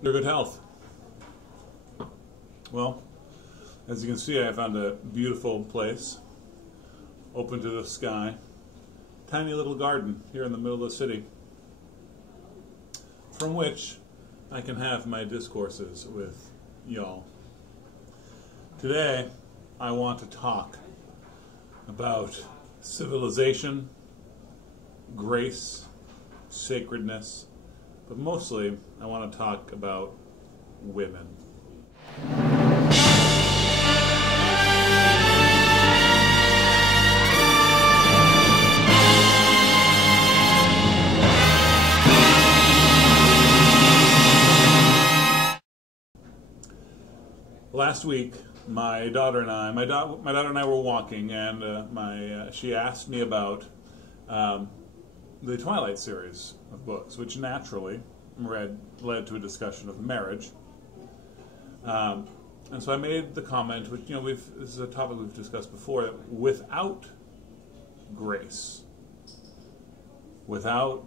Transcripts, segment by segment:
Your good health. Well, as you can see, I found a beautiful place, open to the sky, tiny little garden here in the middle of the city, from which I can have my discourses with y'all. Today, I want to talk about civilization, grace, sacredness, but mostly I want to talk about women. Last week, my daughter and I were walking, and she asked me about the Twilight series of books, which naturally led to a discussion of marriage. And so I made the comment, which this is a topic we've discussed before, that without grace, without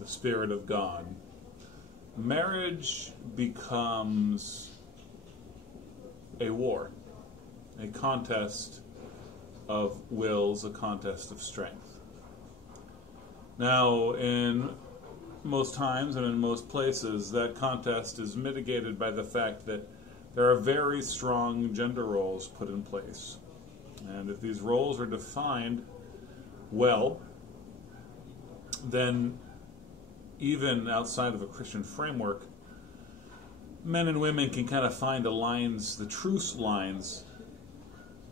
the Spirit of God, marriage becomes a war, a contest of wills, a contest of strength. Now, in most times and in most places, that contest is mitigated by the fact that there are very strong gender roles put in place. And if these roles are defined well, then even outside of a Christian framework, men and women can kind of find the truce lines,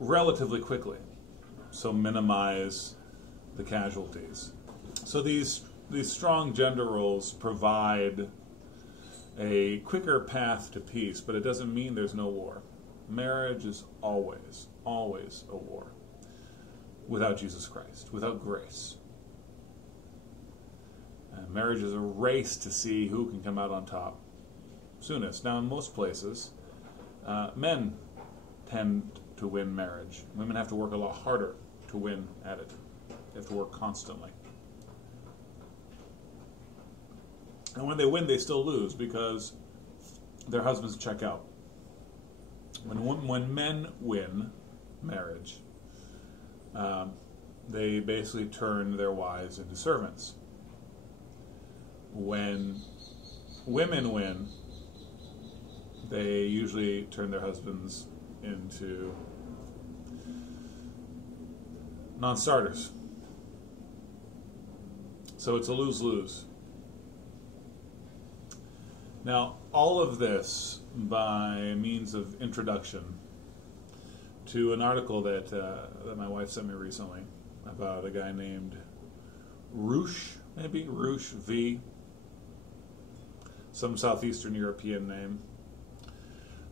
relatively quickly, so minimize the casualties. So these strong gender roles provide a quicker path to peace, but it doesn't mean there's no war. Marriage is always, always a war without Jesus Christ, without grace. Marriage is a race to see who can come out on top soonest. Now, in most places, men tend to win marriage. Women have to work a lot harder to win at it. They have to work constantly. And when they win, they still lose because their husbands check out. When men win marriage, they basically turn their wives into servants. When women win, they usually turn their husbands into non-starters. So it's a lose-lose. Now, all of this by means of introduction to an article that my wife sent me recently about a guy named Roosh V, some Southeastern European name,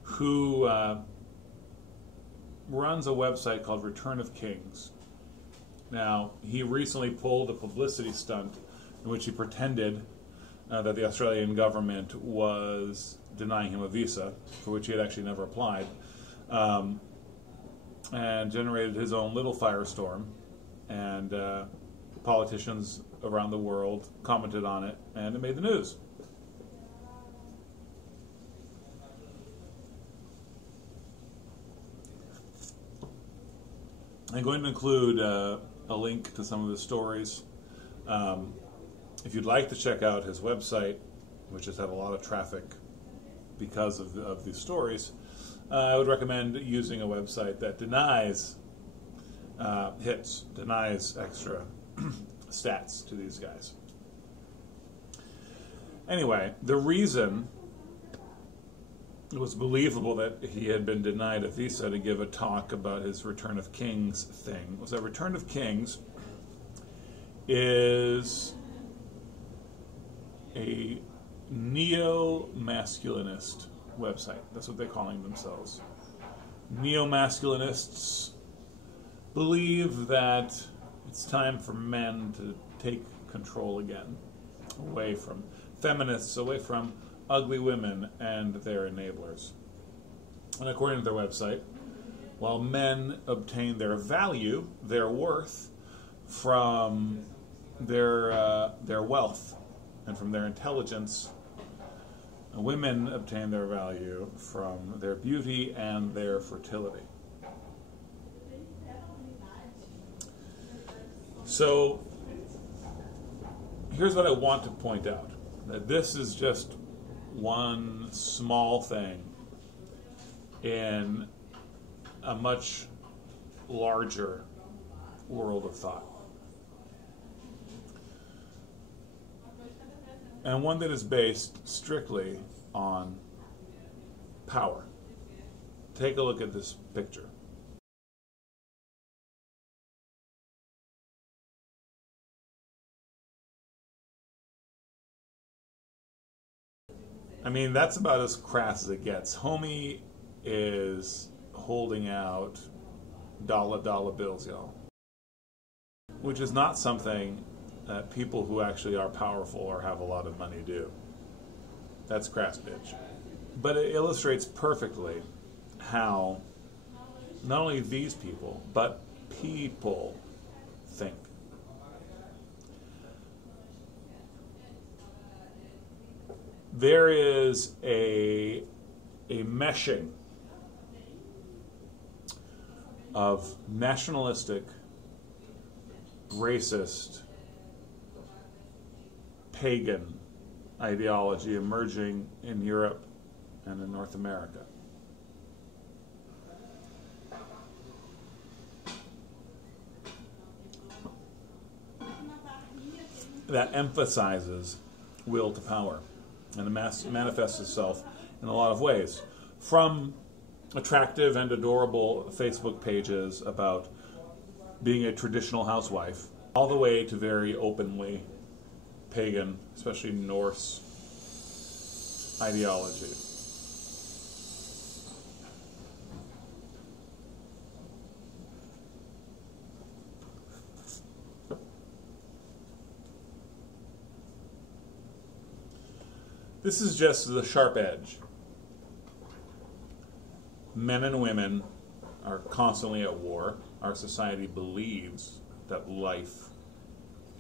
who runs a website called Return of Kings. Now, he recently pulled a publicity stunt in which he pretended that the Australian government was denying him a visa, for which he had actually never applied, and generated his own little firestorm, and politicians around the world commented on it, and it made the news. I'm going to include a link to some of the stories. If you'd like to check out his website, which has had a lot of traffic because of these stories, I would recommend using a website that denies hits, denies extra stats to these guys. Anyway, the reason it was believable that he had been denied a visa to give a talk about his Return of Kings thing was that Return of Kings is a neo-masculinist website. That's what they're calling themselves. Neo-masculinists believe that it's time for men to take control again, away from feminists, away from ugly women and their enablers. And according to their website, while men obtain their value, their worth, from their wealth and from their intelligence, Women obtain their value from their beauty and their fertility. So, here's what I want to point out. That this is just one small thing in a much larger world of thought. And one that is based strictly on power. Take a look at this picture. I mean, that's about as crass as it gets. Homie is holding out dollar bills, y'all. Which is not something that people who actually are powerful or have a lot of money do. That's crass, bitch. But it illustrates perfectly how not only these people, but people think. There is a meshing of nationalistic, racist, pagan ideology emerging in Europe and in North America. That emphasizes will to power, and it manifests itself in a lot of ways. From attractive and adorable Facebook pages about being a traditional housewife, all the way to very openly pagan, especially Norse ideology. This is just the sharp edge. Men and women are constantly at war. Our society believes that life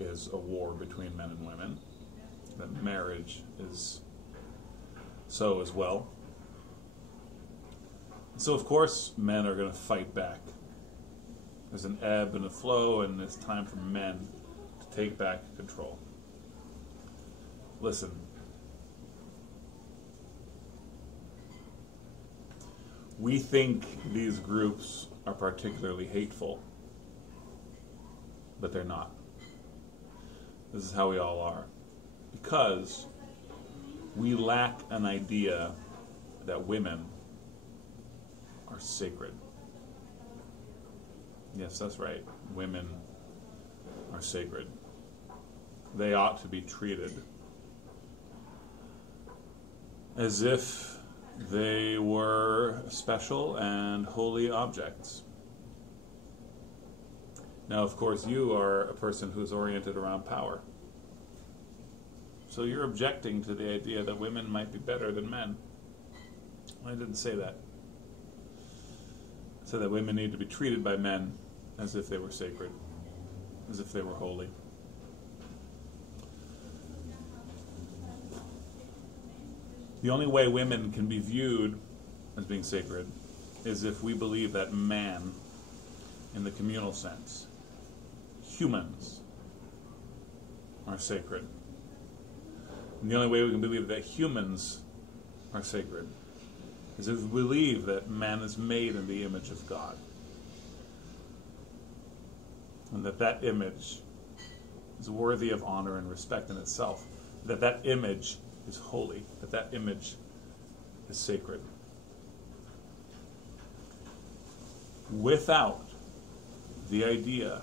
is a war between men and women, that marriage is so as well. So of course men are going to fight back. There's an ebb and a flow, and it's time for men to take back control. Listen, we think these groups are particularly hateful, but they're not. This is how we all are. Because we lack an idea that women are sacred. Yes, that's right. Women are sacred. They ought to be treated as if they were special and holy objects. Now, of course, you are a person who's oriented around power. So you're objecting to the idea that women might be better than men. I didn't say that. I said that women need to be treated by men as if they were sacred, as if they were holy. The only way women can be viewed as being sacred is if we believe that man, in the communal sense, humans, are sacred. And the only way we can believe that humans are sacred is if we believe that man is made in the image of God. And that image is worthy of honor and respect in itself. That image is holy, that image is sacred. Without the idea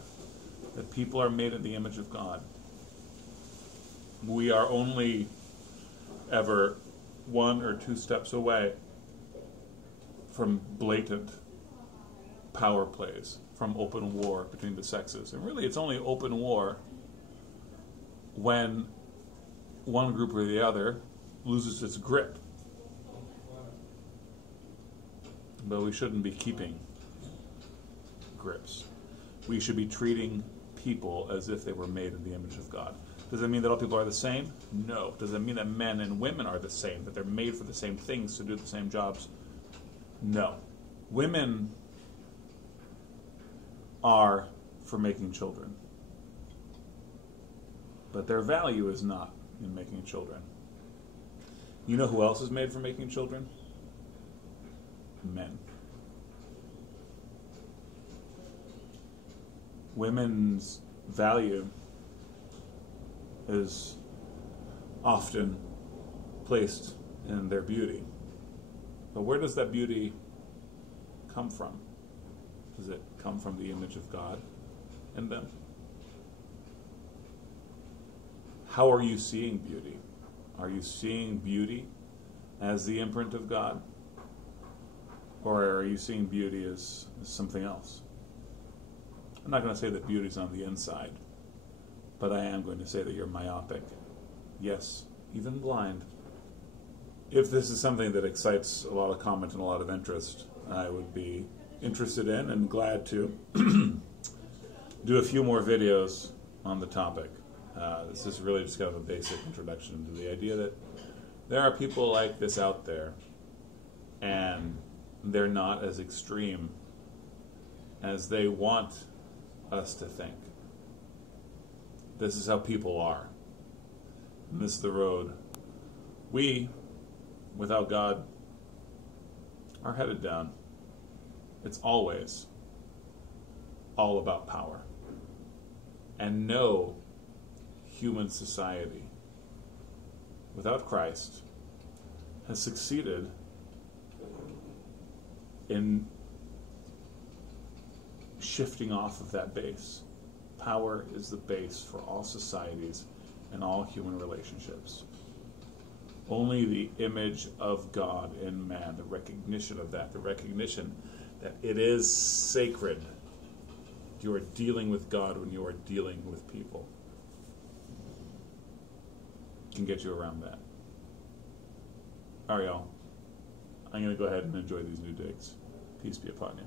that people are made in the image of God, we are only ever 1 or 2 steps away from blatant power plays, from open war between the sexes. And really, it's only open war when one group or the other loses its grip. But we shouldn't be keeping grips. We should be treating people as if they were made in the image of God. Does it mean that all people are the same? No. Does it mean that men and women are the same, that they're made for the same things to do the same jobs? No. Women are for making children. But their value is not in making children. You know who else is made for making children? Men. Women's value is often placed in their beauty. But where does that beauty come from? Does it come from the image of God in them? How are you seeing beauty? Are you seeing beauty as the imprint of God? Or are you seeing beauty as something else? I'm not going to say that beauty's on the inside, but I am going to say that you're myopic. Yes, even blind. If this is something that excites a lot of comment and a lot of interest, I would be interested in and glad to do a few more videos on the topic. This is really just kind of a basic introduction to the idea that there are people like this out there, and they're not as extreme as they want us to think. This is how people are. And this is the road we, without God, are headed down. It's always all about power. And no human society without Christ has succeeded in shifting off of that base. Power is the base for all societies and all human relationships. Only the image of God in man, the recognition of that, the recognition that it is sacred. You are dealing with God when you are dealing with people. Can get you around that. All right, y'all. I'm going to go ahead and enjoy these new digs. Peace be upon you.